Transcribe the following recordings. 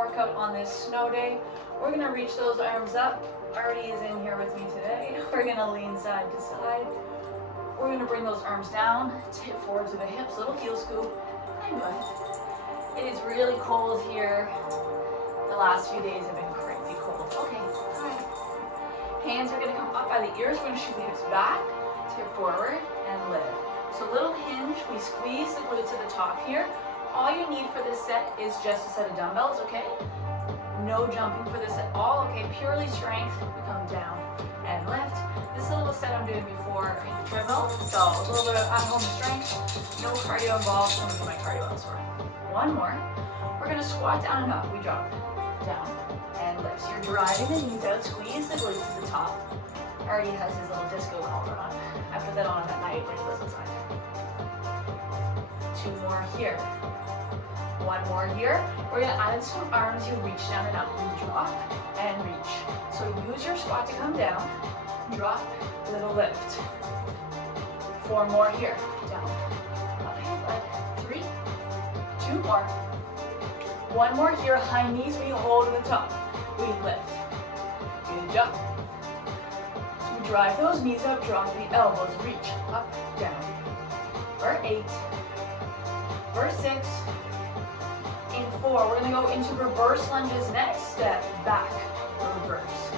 workout on this snow day. We're gonna reach those arms up. Artie is in here with me today. We're gonna lean side to side. We're gonna bring those arms down, tip forward to the hips, little heel scoop, and good. It is really cold here. The last few days have been crazy cold. Okay, all right. Hands are gonna come up by the ears. We're gonna shoot the hips back, tip forward, and lift. So little hinge, we squeeze the glutes at the top here. All you need for this set is just a set of dumbbells, okay? No jumping for this at all, okay? Purely strength. We come down and lift. This is a little set I'm doing before treadmill, so a little bit of at-home strength. No cardio involved, so I'm gonna do my cardio elsewhere. One more. We're gonna squat down and up. We drop down and lift. So you're driving the knees out, squeeze the glutes to the top. Artie has his little disco collar on. I put that on at night when he goes inside. Two more here. One more here. We're gonna add some arms. You reach down and up. You drop and reach. So use your squat to come down. Drop, little lift. Four more here. Down. Up and leg. 3. 2 more. One more here. High knees. We hold at the top. We lift. Good job. So we drive those knees up. Drop the elbows. Reach. Up, down. For 8. For 6. In 4, we're gonna go into reverse lunges next. Step back, reverse.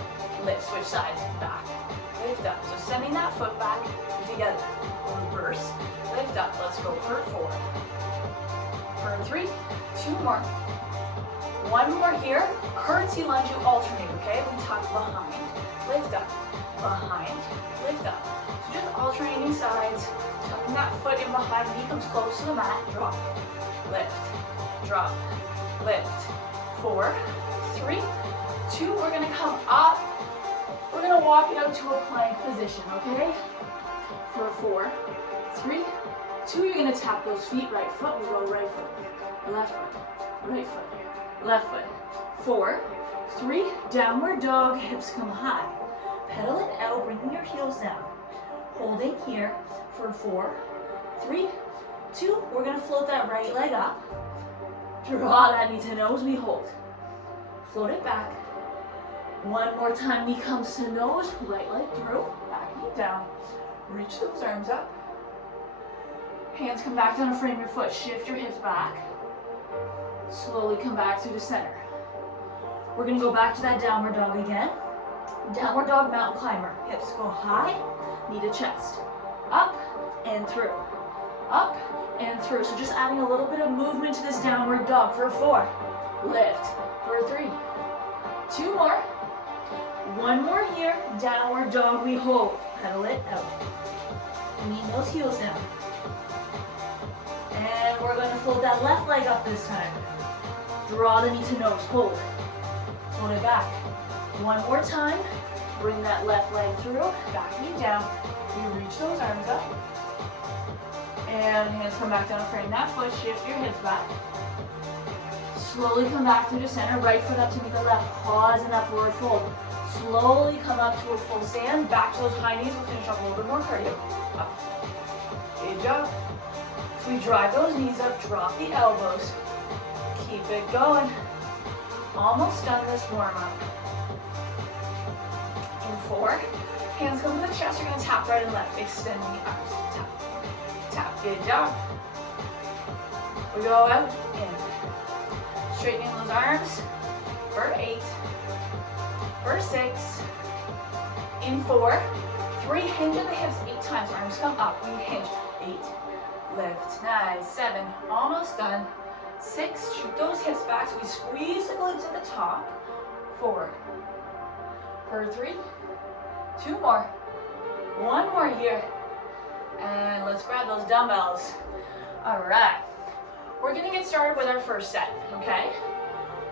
Lift, switch sides, back, lift up. So sending that foot back together. Reverse, lift up. Let's go for 4. For 3, 2 more. One more here. Curtsy lunge, you alternate, okay? We tuck behind, lift up, behind, lift up. So just alternating sides, tucking that foot in behind, knee comes close to the mat, drop, lift. Drop, lift. 4, 3, 2. We're gonna come up. We're gonna walk it out to a plank position, okay? For 4, 3, 2. You're gonna tap those feet. Right foot. We go right foot, left foot, right foot, left foot. 4, 3. Downward dog. Hips come high. Pedal it out, bringing your heels down. Holding here for 4, 3, 2. We're gonna float that right leg up. Draw that knee to nose, we hold. Float it back. One more time, knee comes to nose, right leg through, back knee down. Reach those arms up. Hands come back down to frame your foot, shift your hips back. Slowly come back through the center. We're gonna go back to that downward dog again. Downward dog, mountain climber. Hips go high, knee to chest. Up and through. Up and through. So just adding a little bit of movement to this downward dog for 4. Lift for 3. 2 more. One more here. Downward dog, we hold. Pedal it out. Lean those heels down. And we're going to float that left leg up this time. Draw the knee to nose. Hold. Hold it back. One more time. Bring that left leg through. Back knee down. You reach those arms up. And hands come back down to frame that foot, shift your hips back. Slowly come back through the center, right foot up to meet the left, pause in that forward fold. Slowly come up to a full stand, back to those high knees, we'll finish up a little bit more cardio. Up. Good job. So we drive those knees up, drop the elbows. Keep it going. Almost done this warm up. In 4, hands come to the chest, you're gonna tap right and left, extending the arms, tap. Tap, good job. We go out, in. Straightening those arms. For 8. For 6. In 4. 3, hinge at the hips 8 times. Arms come up, we hinge. 8. Lift, nice. 7, almost done. 6, shoot those hips back so we squeeze the glutes at the top. 4. For 3. 2 more. One more here. And let's grab those dumbbells. All right. We're gonna get started with our first set, okay?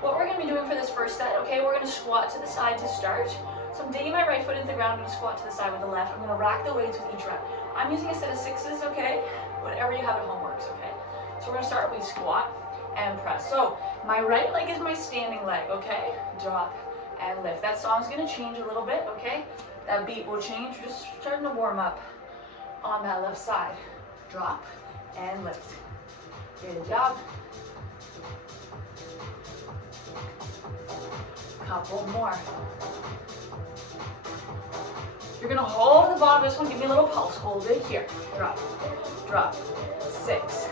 What we're gonna be doing for this first set, okay, we're gonna squat to the side to start. So I'm digging my right foot into the ground, I'm gonna squat to the side with the left. I'm gonna rack the weights with each rep. I'm using a set of 6s, okay? Whatever you have at home works, okay? So we're gonna start with squat and press. So my right leg is my standing leg, okay? Drop and lift. That song's gonna change a little bit, okay? That beat will change. We're just starting to warm up on that left side. Drop and lift. Good job. Couple more. You're gonna hold the bottom of this one, give me a little pulse, hold it here. Drop, drop, 6,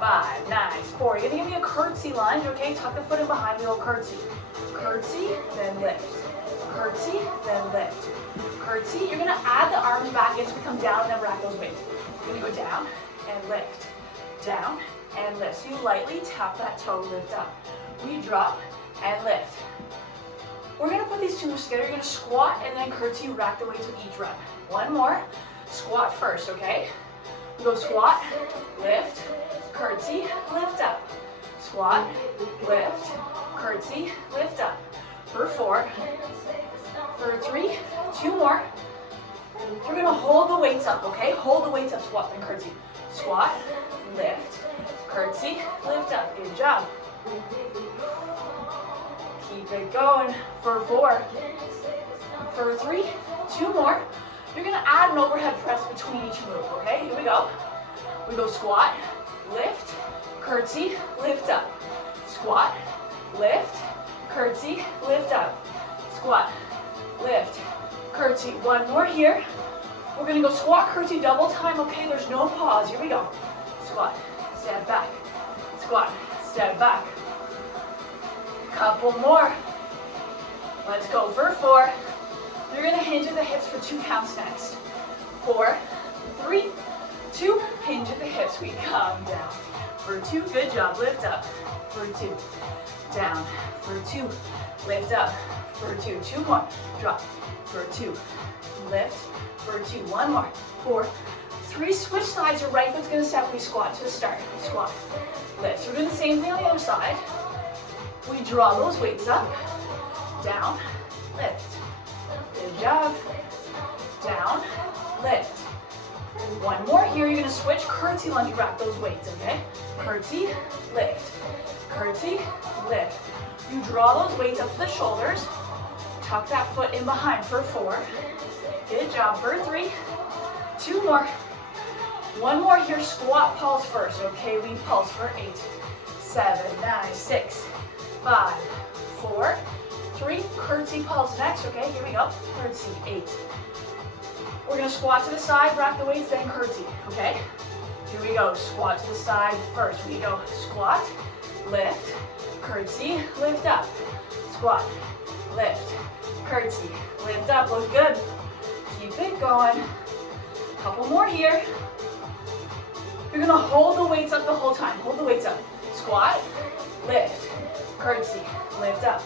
5, nice, 4. You're gonna give me a curtsy lunge, okay? Tuck the foot in behind, little curtsy. Curtsy, then lift. Curtsy, then lift. Curtsy, you're gonna add the arms back in so we come down and then rack those weights. You're gonna go down and lift, down and lift. So you lightly tap that toe, lift up. We drop and lift. We're gonna put these two moves together. You're gonna squat and then curtsy, rack the weights with each rep. One more, squat first, okay? We go squat, lift, curtsy, lift up. Squat, lift, curtsy, lift up. For 4, for 3, 2 more. You're gonna hold the weights up, okay? Hold the weights up, squat and curtsy. Squat, lift, curtsy, lift up. Good job. Keep it going for 4, for 3, 2 more. You're gonna add an overhead press between each move, okay? Here we go. We go squat, lift, curtsy, lift up. Squat, lift, curtsy, lift up. Squat, lift, curtsy. One more here. We're gonna go squat, curtsy, double time, okay? There's no pause. Here we go. Squat, step back. Squat, step back. Couple more. Let's go for 4. You're gonna hinge at the hips for 2 counts next. 4, 3, 2, hinge at the hips. We come down. For 2, good job. Lift up. For 2, down. For 2, lift up. For 2, 2 more. Drop. For 2, lift. For 2, 1 more. 4, 3, switch sides. Your right foot's gonna step. We squat to start. Squat, lift. So we're doing the same thing on the other side. We draw those weights up, down, lift. Good job. Down, lift. One more here. You're gonna switch, curtsy lunge, rack those weights, okay? Curtsy, lift. Curtsy, lift. You draw those weights up to the shoulders. Tuck that foot in behind for 4. Good job for 3. 2 more. One more here. Squat pulse first, okay? We pulse for 8, 7, 9, 6, 5, 4, 3, curtsy pulse next, okay? Here we go. Curtsy, 8. We're gonna squat to the side, rack the weights, then curtsy, okay? Here we go. Squat to the side first. We go squat, lift, curtsy, lift up. Squat, lift, curtsy, lift up. Look good. Keep it going. Couple more here. You're gonna hold the weights up the whole time. Hold the weights up. Squat, lift, curtsy, lift up.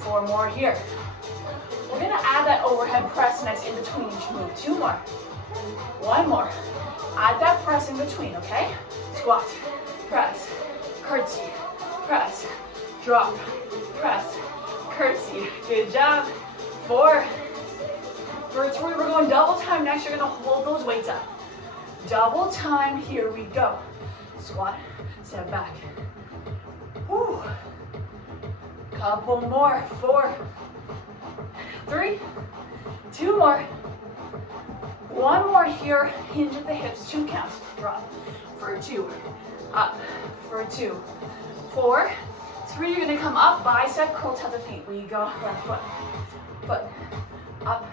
4 more here. We're gonna add that overhead press next in between each move. 2 more. 1 more. Add that press in between, okay? Squat, press, curtsy, press, drop, press, curtsy. Good job. 4. For 3, we're going double time next. You're gonna hold those weights up. Double time, here we go. Squat, step back. Whew. Couple more. 4, 3, 2 more. 1 more here. Hinge at the hips. 2 counts. Drop. For 2. Up. For 2. 4, 3. You're gonna come up. Bicep curl to the feet. We go left foot. Foot. Up.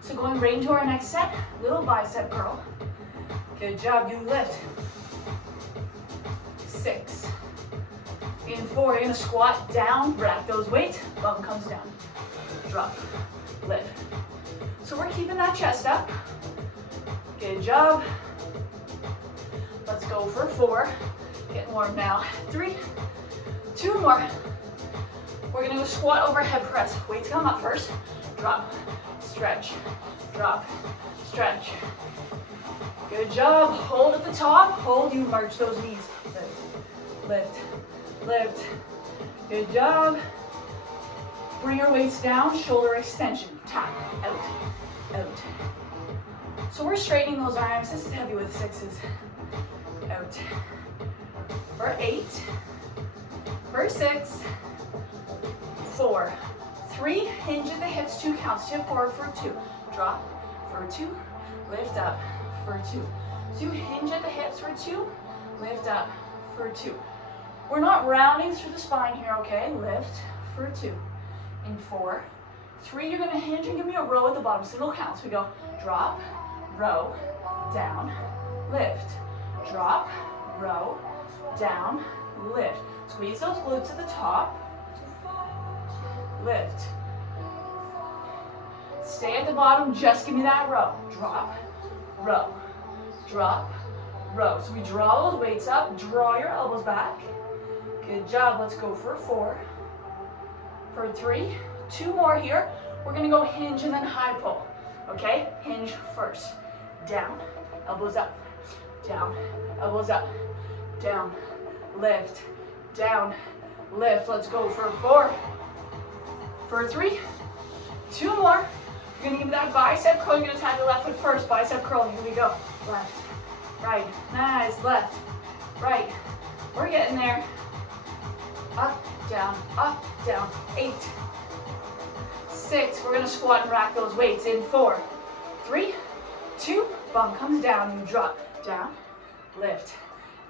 So going right into our next set. Little bicep curl. Good job. You lift. 6. In 4, you're gonna squat down, rack those weights, bum comes down. Drop, lift. So we're keeping that chest up. Good job. Let's go for 4. Get warm now. 3, 2 more. We're gonna go squat overhead press. Weights come up first. Drop, stretch, drop, stretch. Good job. Hold at the top. Hold, you march those knees. Lift, lift, lift. Good job. Bring your weights down, shoulder extension. Tap, out, out. So we're straightening those arms. This is heavy with 6s. Out. For 8. For 6. 4. 3. Hinge at the hips. 2 counts. Tip forward for 2. Drop for 2. Lift up for 2. So you hinge at the hips for 2. Lift up for 2. We're not rounding through the spine here, okay? Lift for 2. In 4, 3, you're gonna hinge and give me a row at the bottom. Single counts. We go drop, row, down, lift. Drop, row, down, lift. Squeeze those glutes at the top. Lift. Stay at the bottom, just give me that row. Drop, row, drop, row. So we draw those weights up, draw your elbows back. Good job, let's go for 4. For 3, 2 more here. We're gonna go hinge and then high pull. Okay, hinge first. Down, elbows up, down, elbows up, down, lift, down, lift. Let's go for 4. For 3, 2 more. You're gonna give that bicep curl. You're gonna tap the left foot first. Bicep curl. Here we go. Left, right, nice. Left, right. We're getting there. Up, down, 8, 6. We're gonna squat and rack those weights in 4, 3, 2. Bum comes down. You drop down, lift,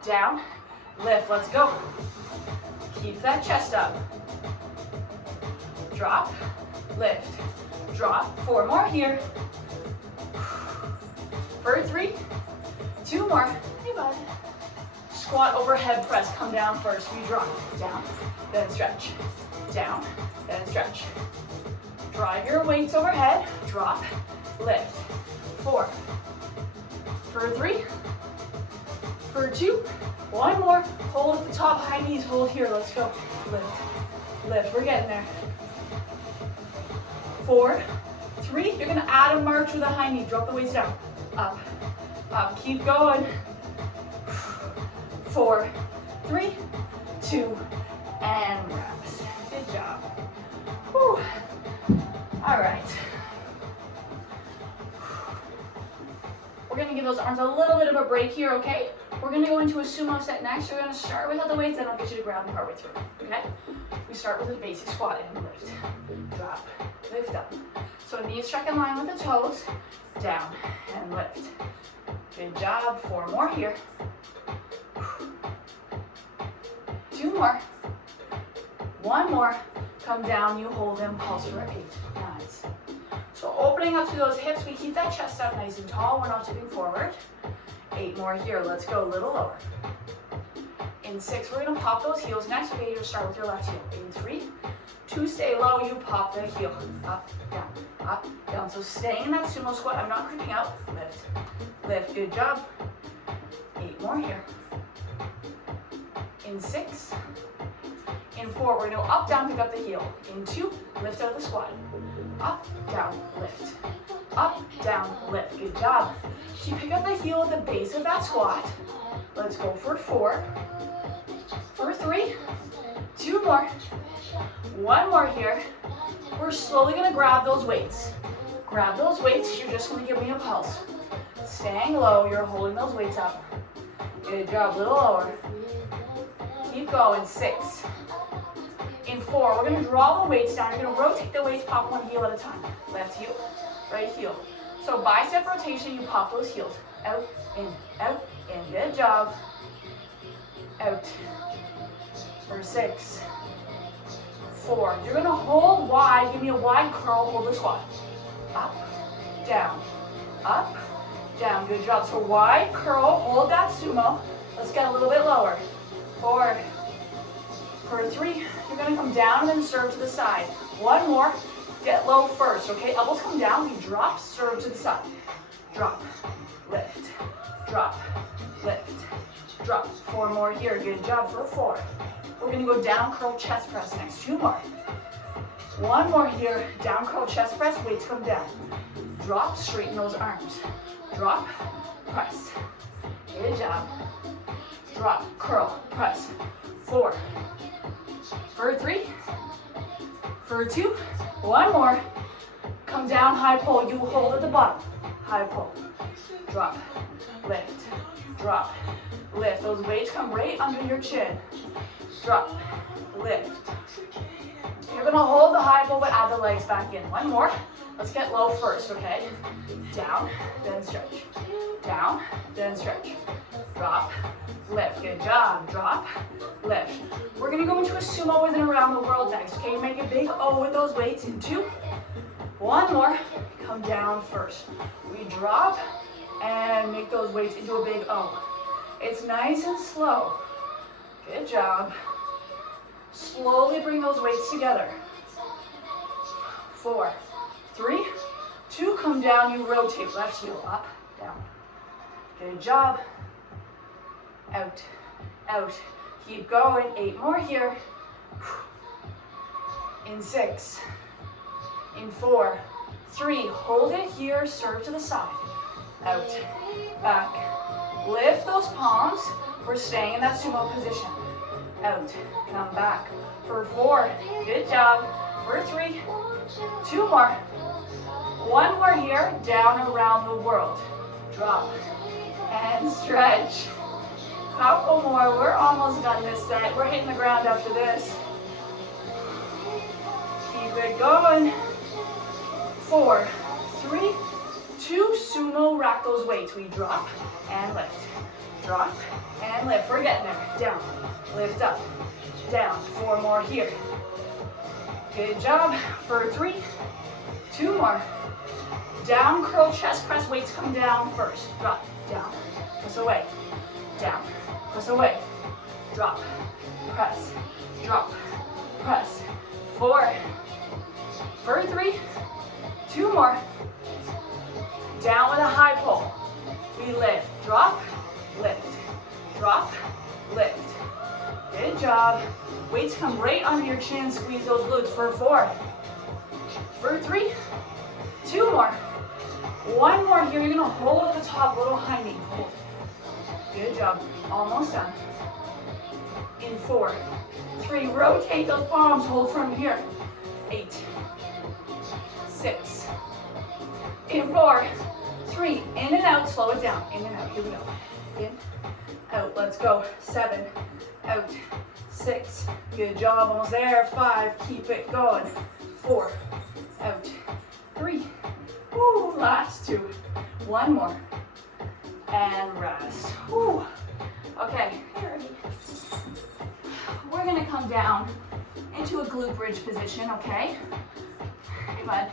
down, lift. Let's go. Keep that chest up. Drop, lift, drop. 4 more here. For 3, 2 more. Hey, bud. Squat overhead press. Come down first. We drop down, then stretch, down, then stretch. Drive your weights overhead. Drop, lift. 4. For 3. For 2. 1 more. Hold at the top, high knees. Hold here. Let's go. Lift, lift. We're getting there. 4, 3. You're gonna add a march with a high knee. Drop the weights down. Up, up. Keep going. 4, 3, 2, and rest. Good job. Whew. All right. We're gonna give those arms a little bit of a break here, okay? We're gonna go into a sumo set next. We're gonna start without the weights, then I'll get you to grab them partway through, okay? We start with a basic squat and lift. Drop, lift up. So knees struck in line with the toes, down and lift. Good job, 4 more here. 2 more. 1 more. Come down, you hold them, pulse for 8. Nice. So opening up to those hips, we keep that chest up nice and tall. We're not tipping forward. 8 more here. Let's go a little lower. In 6, we're gonna pop those heels next. Okay, you're gonna start with your left heel. In 3, 2, stay low, you pop the heel. Up, down. So stay in that sumo squat. I'm not creeping out. Lift, lift, good job. 8 more here. In 6, in 4, we're gonna go up, down, pick up the heel. In 2, lift out of the squat. Up, down, lift. Up, down, lift. Good job. So you pick up the heel at the base of that squat. Let's go for 4. For 3, 2 more. 1 more here. We're slowly gonna grab those weights. Grab those weights, you're just gonna give me a pulse. Staying low, you're holding those weights up. Good job, a little lower. Keep going, 6. In 4, we're gonna draw the weights down. You're gonna rotate the weights, pop one heel at a time. Left heel, right heel. So bicep rotation, you pop those heels. Out, in, good job. Out. For 6, 4. You're gonna hold wide, give me a wide curl, hold the squat. Up, down, good job. So wide curl, hold that sumo. Let's get a little bit lower. 4, for 3, you're gonna come down and then serve to the side. 1 more, get low first, okay? Elbows come down, you drop, serve to the side. Drop, lift, drop, lift, drop. 4 more here, good job for 4. We're gonna go down, curl, chest press next. 2 more. 1 more here, down, curl, chest press, weights come down. Drop, straighten those arms. Drop, press. Good job. Drop, curl, press. 4. For 3. For 2. 1 more. Come down, high pull. You hold at the bottom. High pull. Drop, lift, drop, lift. Those weights come right under your chin. Drop, lift. You're gonna hold the high pull, but add the legs back in. One more. Let's get low first, okay? Down, then stretch. Down, then stretch. Drop, lift. Good job. Drop, lift. We're gonna go into a sumo with and around the world next, okay? Make a big O with those weights in 2. One more. Come down first. We drop and make those weights into a big O. It's nice and slow. Good job. Slowly bring those weights together. 4, 3, 2, come down, you rotate, left heel, up, down. Good job. Out, out. Keep going, 8 more here. In 6, in 4, 3, hold it here, serve to the side. Out, back. Lift those palms, we're staying in that sumo position. Out, come back. For 4, good job. For 3, 2 more. 1 more here, down around the world. Drop and stretch. Couple more, we're almost done this set. We're hitting the ground after this. Keep it going. 4, 3, 2, sumo, rack those weights. We drop and lift. Drop and lift. We're getting there. Down, lift up, down. 4 more here. Good job. For 3, 2 more. Down, curl, chest press, weights come down first. Drop, down, press away, down, press away, drop, press, drop, press. 4, for 3, 2 more. Down with a high pull. We lift, drop, lift, drop, lift. Good job. Weights come right under your chin, squeeze those glutes. For 4, for 3, 2 more. 1 more here, you're gonna hold at the top, little high knee, hold. Good job, almost done. In 4, 3, rotate those palms, hold from here. 8, 6, in 4, 3, in and out, slow it down, in and out, here we go. In, out, let's go. 7, out, 6, good job, almost there. 5, keep it going. 4, out, 3, woo, last 2, 1 more, and rest. Woo. Okay, we're gonna come down into a glute bridge position, okay? Hey bud,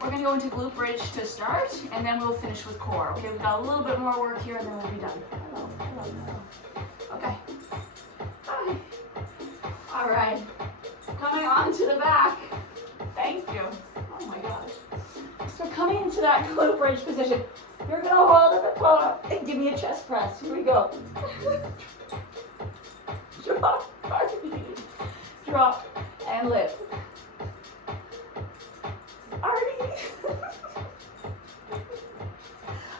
we're gonna go into glute bridge to start, and then we'll finish with core, okay? We've got a little bit more work here, and then we'll be done. Hello, hello, hello. Okay. Hi. All right, coming on to the back. Thank you. Oh my gosh. So coming into that glute bridge position, you're gonna hold at the top and give me a chest press. Here we go. Drop, Artie. Drop and lift. Artie.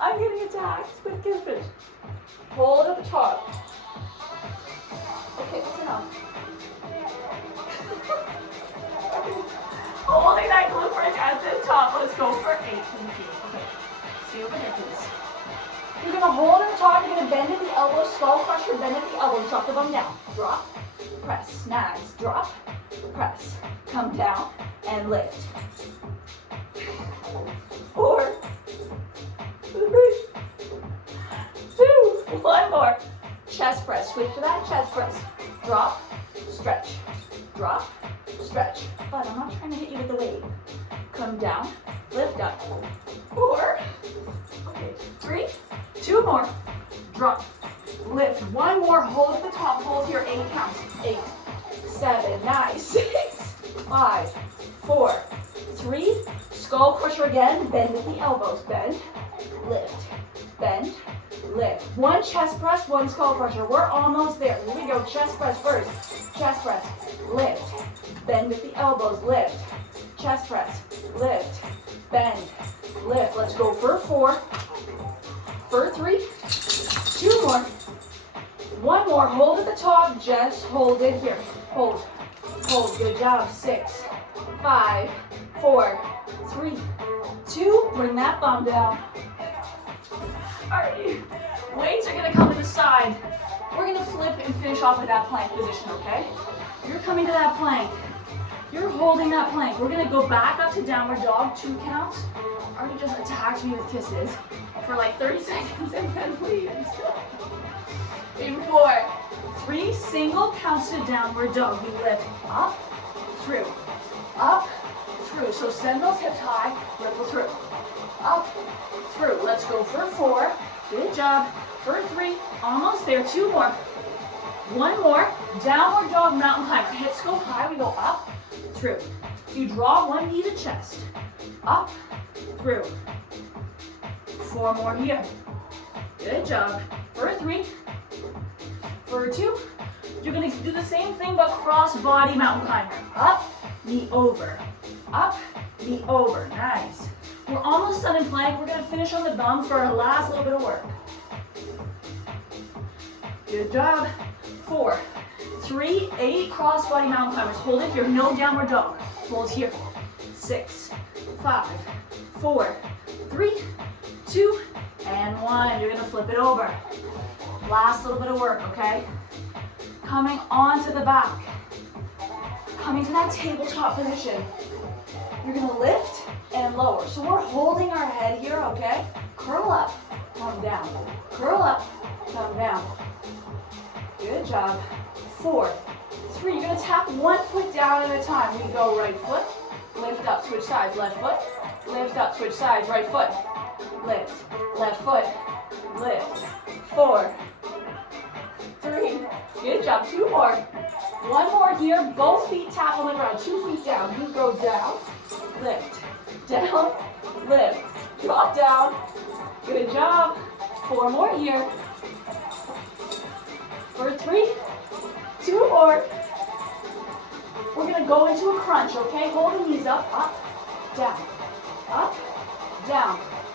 I'm getting attacked with Gilfish. Hold at the top. Okay, that's enough. Holding that glute bridge at the top. Let's go for 8. Thank you. Okay. Stay over here, please. You're gonna hold at the top. You're gonna bend at the elbows, skull crusher, bend at the elbows. Drop the bum down. Drop, press, nice. Drop, press, come down, and lift. 4, 3, 2, 1 more. Chest press. Switch to that chest press. Drop, stretch, drop, stretch. But I'm not trying to hit you with the weight. Come down, lift up. 4, okay, 3, 2 more. Drop, lift. 1 more, hold at the top, hold here, 8 counts. 8, 7, nice. 6, 5, 4, 3, skull crusher again, bend at the elbows, bend, lift, bend, lift. 1 chest press, 1 skull crusher. We're almost there. Here we go, chest press first. Chest press, lift, bend at the elbows, lift, chest press, lift, bend, lift. Let's go for 4, for 3, 2 more, 1 more. Hold at the top, just hold it here. Hold, hold, good job. 6, 5, 4, 3, 2, bring that bum down. Alright, weights are gonna come to the side. We're gonna flip and finish off with that plank position, okay? You're coming to that plank. You're holding that plank. We're gonna go back up to downward dog, 2 counts. Artie just attacked me with kisses for like 30 seconds and then leaves. In 4, 3 single counts to downward dog. You lift up, through, up, through. So send those hips high, ripple through, up, through. Let's go for 4. Good job. For 3, almost there. 2 more. 1 more. Downward dog, mountain climber. Hips go high. We go up, through. So you draw one knee to chest. Up, through. 4 more here. Good job. For 3. For 2. You're going to do the same thing but cross body mountain climber. Up, knee over. Up, knee over. Nice. We're almost done in plank. We're going to finish on the bum for our last little bit of work. Good job. 4, 3, 8 cross body mountain climbers. Hold it here. No downward dog. Hold here. 6, 5, 4, 3, 2, and 1. You're going to flip it over. Last little bit of work, okay? Coming onto the back. Coming to that tabletop position. You're going to lift and lower. So we're holding our head here, okay? Curl up, come down. Curl up, come down. Good job. 4, 3. You're going to tap 1 foot down at a time. We go right foot, lift up, switch sides, left foot, lift up, switch sides, right foot, lift, left foot, lift. 4, 3. Good job. 2 more. 1 more here. Both feet tap on the ground. 2 feet down. You go down, lift, down, lift, drop down. Good job. 4 more here. For 3, 2 more. We're going to go into a crunch, okay? Hold the knees up, down,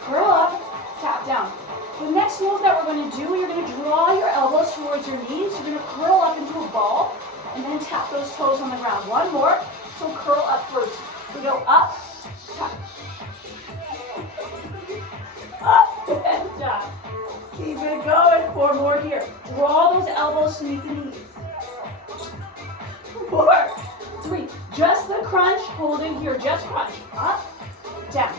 curl up, tap down. The next move that we're going to do, you're going to draw your elbows towards your knees. You're going to curl up into a ball and then tap those toes on the ground. 1 more, so curl up first. We go up, tap, up, and down. Keep it going. 4 more here. Draw those elbows to meet the knees. 4, 3. Just the crunch. Holding here. Just crunch. Up, down,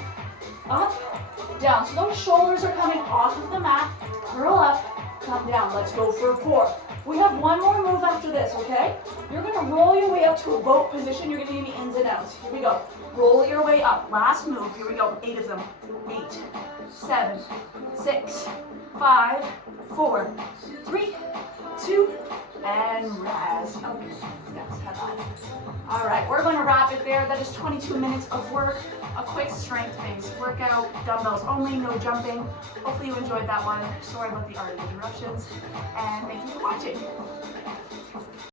down. So those shoulders are coming off of the mat. Curl up, come down. Let's go for 4. We have 1 more move after this, okay? You're going to roll your way up to a boat position. You're going to give me ins and outs. Here we go. Roll your way up. Last move. Here we go. 8 of them. 8, 7, 6, 5, 4, 3, 2, and rest. Okay, yes, all right, we're going to wrap it there. That is 22 minutes of work, a quick strength-based workout, dumbbells only, no jumping. Hopefully you enjoyed that one. Sorry about the Artie interruptions, and thank you for watching.